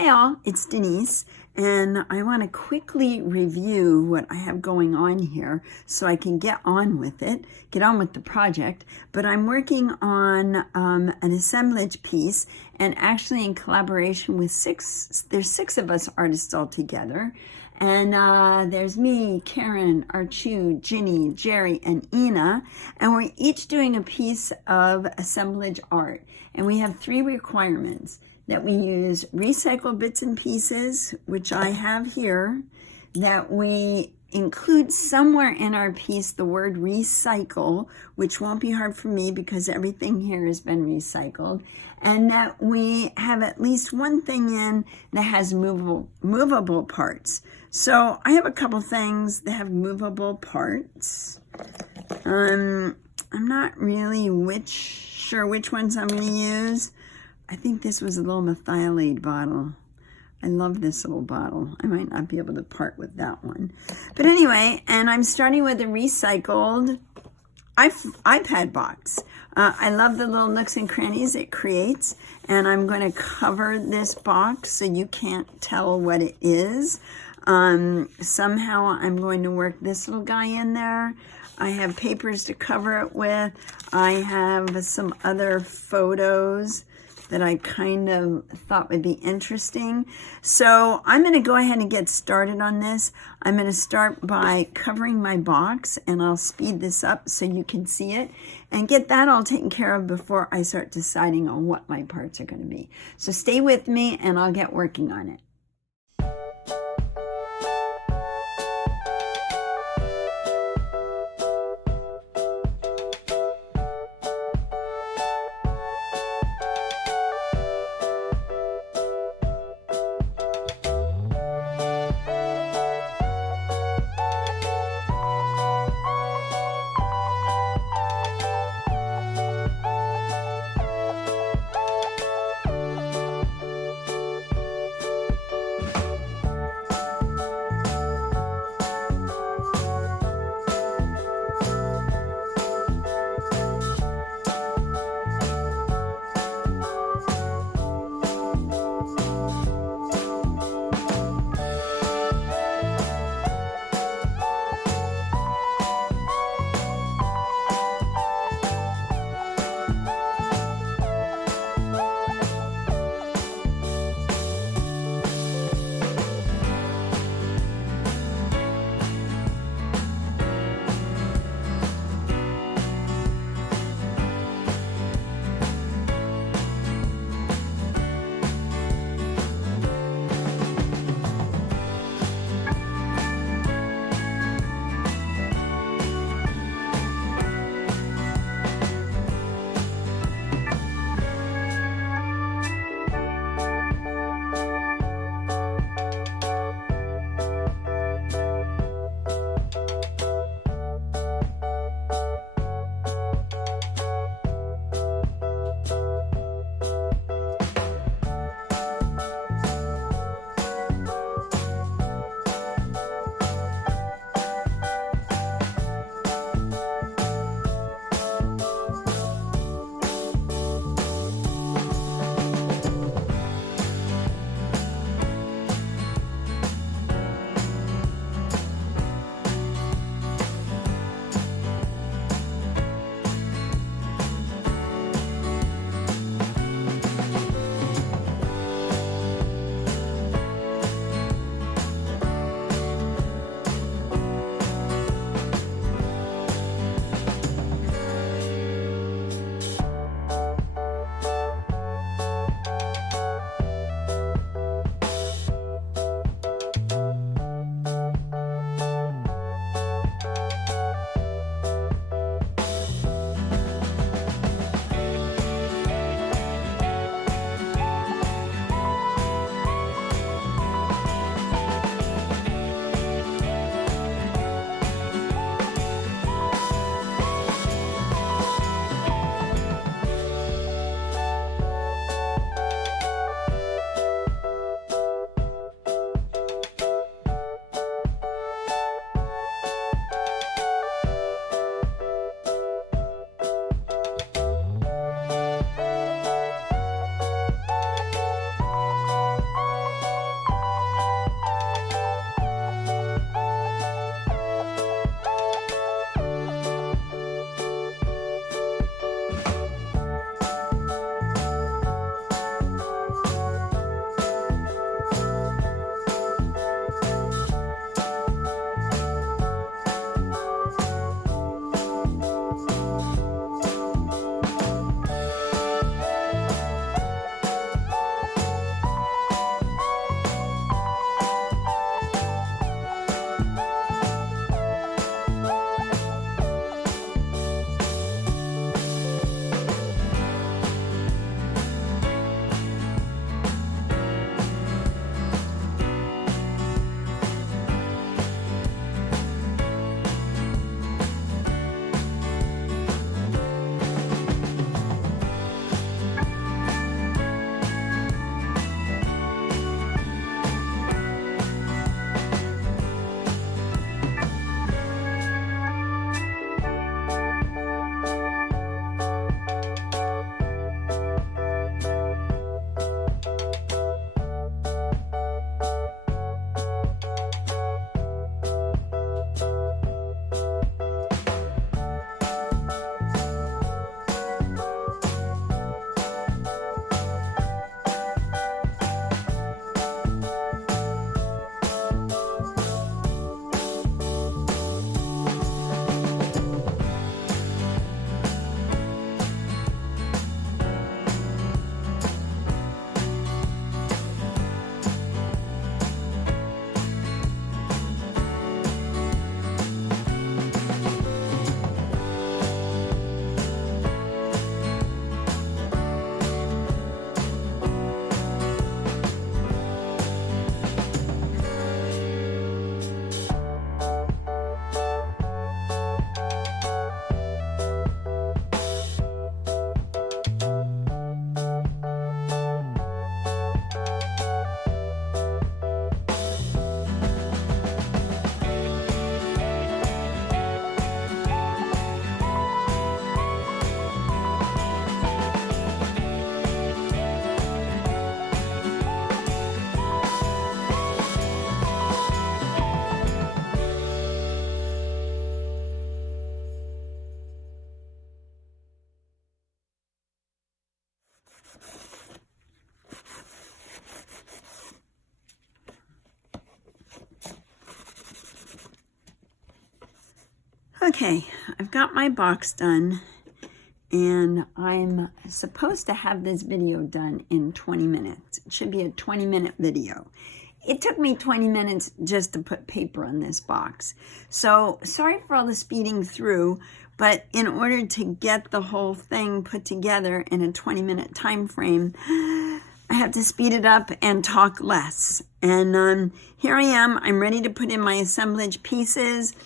Hi all, it's Denise, and I want to quickly review what I have going on here so I can get on with the project. But I'm working on an assemblage piece, and actually in collaboration with there's six of us artists all together. And there's me, Karen, Archu, Ginny, Jerry, and Ina. And we're each doing a piece of assemblage art. And we have three requirements: that we use recycled bits and pieces, which I have here, that we include somewhere in our piece the word recycle, which won't be hard for me because everything here has been recycled, and that we have at least one thing in that has movable parts. So I have a couple things that have movable parts. I'm not really sure which ones I'm going to use. I think this was a little methylate bottle. I love this little bottle. I might not be able to part with that one. But anyway, and I'm starting with a recycled iPad box. I love the little nooks and crannies it creates, and I'm going to cover this box so you can't tell what it is. Somehow I'm going to work this little guy in there. I have papers to cover it with. I have some other photos that I kind of thought would be interesting. So I'm going to go ahead and get started on this. I'm going to start by covering my box, and I'll speed this up so you can see it and get that all taken care of before I start deciding on what my parts are going to be. So stay with me and I'll get working on it. Okay, I've got my box done, and I'm supposed to have this video done in 20 minutes. It should be a 20-minute video. It took me 20 minutes just to put paper on this box. So sorry for all the speeding through, but in order to get the whole thing put together in a 20-minute time frame, I have to speed it up and talk less. And here I am. I'm ready to put in my assemblage pieces.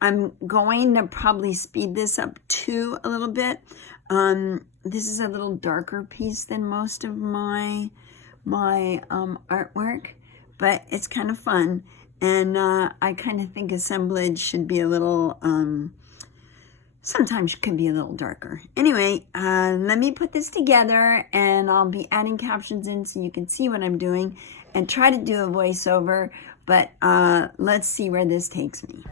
I'm going to probably speed this up too a little bit. This is a little darker piece than most of my artwork, but it's kind of fun. And I kind of think assemblage should be a little, sometimes it can be a little darker. Anyway, let me put this together, and I'll be adding captions in so you can see what I'm doing and try to do a voiceover, but let's see where this takes me.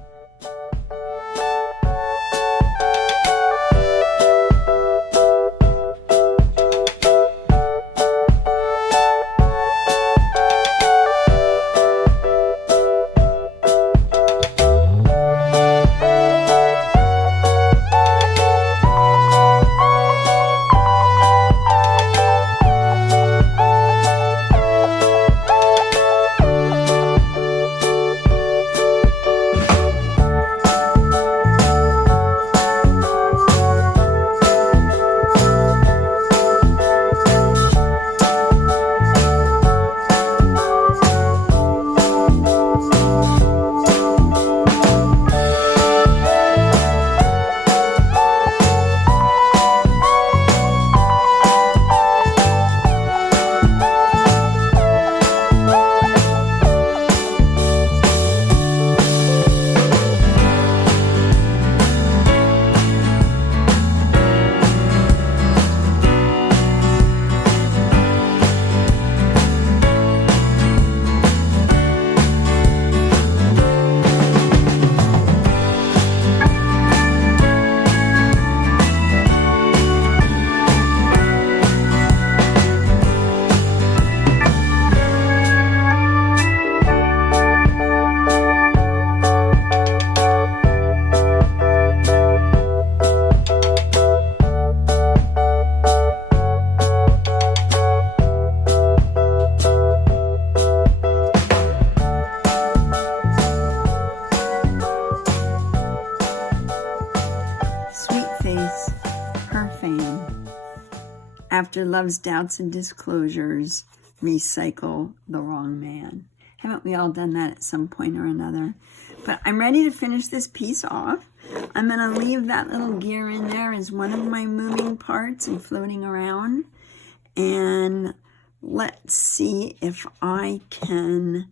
After love's doubts and disclosures, recycle the wrong man. Haven't we all done that at some point or another? But I'm ready to finish this piece off. I'm going to leave that little gear in there as one of my moving parts and floating around. And let's see if I can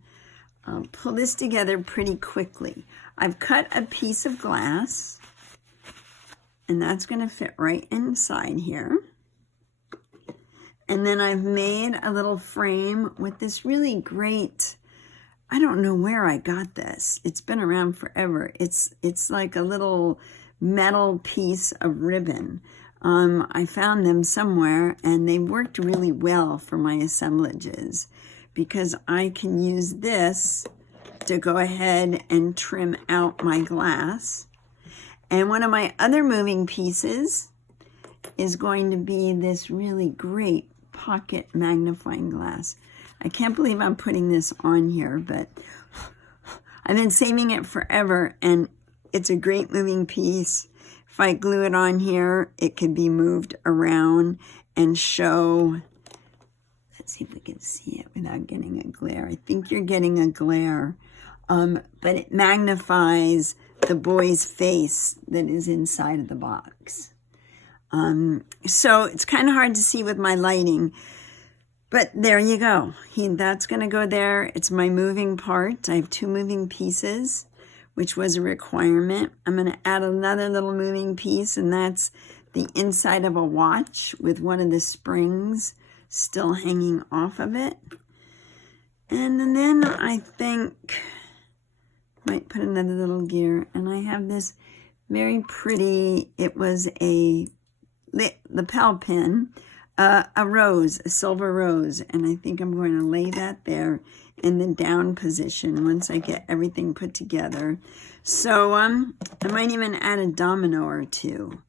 pull this together pretty quickly. I've cut a piece of glass, and that's going to fit right inside here. And then I've made a little frame with this really great, I don't know where I got this. It's been around forever. It's like a little metal piece of ribbon. I found them somewhere, and they worked really well for my assemblages because I can use this to go ahead and trim out my glass. And one of my other moving pieces is going to be this really great pocket magnifying glass. I can't believe I'm putting this on here, but I've been saving it forever, and it's a great moving piece. If I glue it on here, it can be moved around and show. Let's see if we can see it without getting a glare. I think you're getting a glare, but it magnifies the boy's face that is inside of the box. So it's kind of hard to see with my lighting, but there you go. That's going to go there. It's my moving part. I have two moving pieces, which was a requirement. I'm going to add another little moving piece, and that's the inside of a watch with one of the springs still hanging off of it. And then I think might put another little gear, and I have this very pretty, it was a lapel pin a rose, a silver rose, and I think I'm going to lay that there in the down position once I get everything put together. So I might even add a domino or two.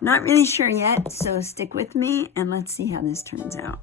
Not really sure yet, so stick with me and let's see how this turns out.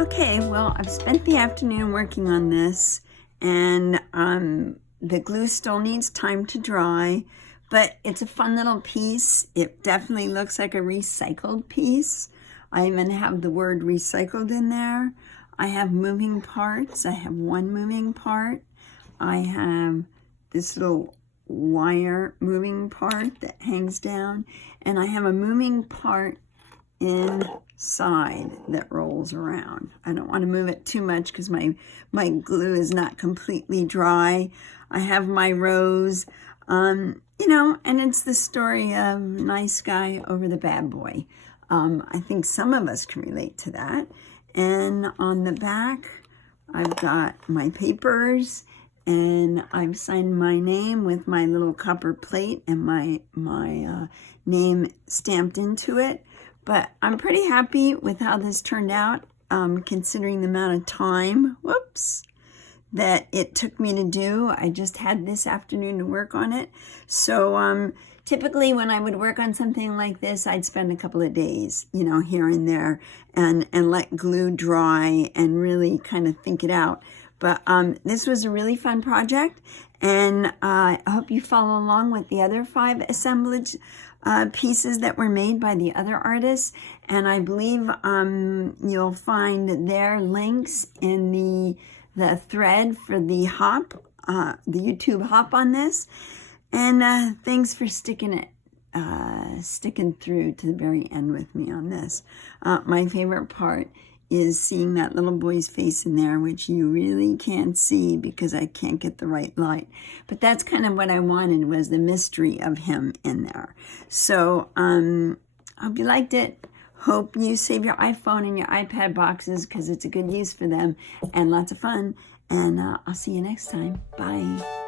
Okay, well, I've spent the afternoon working on this, and the glue still needs time to dry, but it's a fun little piece. It definitely looks like a recycled piece. I even have the word recycled in there. I have moving parts. I have one moving part. I have this little wire moving part that hangs down, and I have a moving part inside that rolls around. I don't want to move it too much because my glue is not completely dry. I have my rose, you know, and it's the story of nice guy over the bad boy. I think some of us can relate to that. And on the back, I've got my papers, and I've signed my name with my little copper plate and my name stamped into it. But I'm pretty happy with how this turned out, considering the amount of time, that it took me to do. I just had this afternoon to work on it. So typically when I would work on something like this, I'd spend a couple of days, you know, here and there, and let glue dry and really kind of think it out. But this was a really fun project, and I hope you follow along with the other 5 assemblage pieces that were made by the other artists. And I believe you'll find their links in the thread for the hop, the YouTube hop on this. And thanks for sticking through to the very end with me on this. My favorite part is seeing that little boy's face in there, which you really can't see because I can't get the right light. But that's kind of what I wanted, was the mystery of him in there. So hope you liked it. Hope you save your iPhone and your iPad boxes because it's a good use for them and lots of fun. And I'll see you next time. Bye.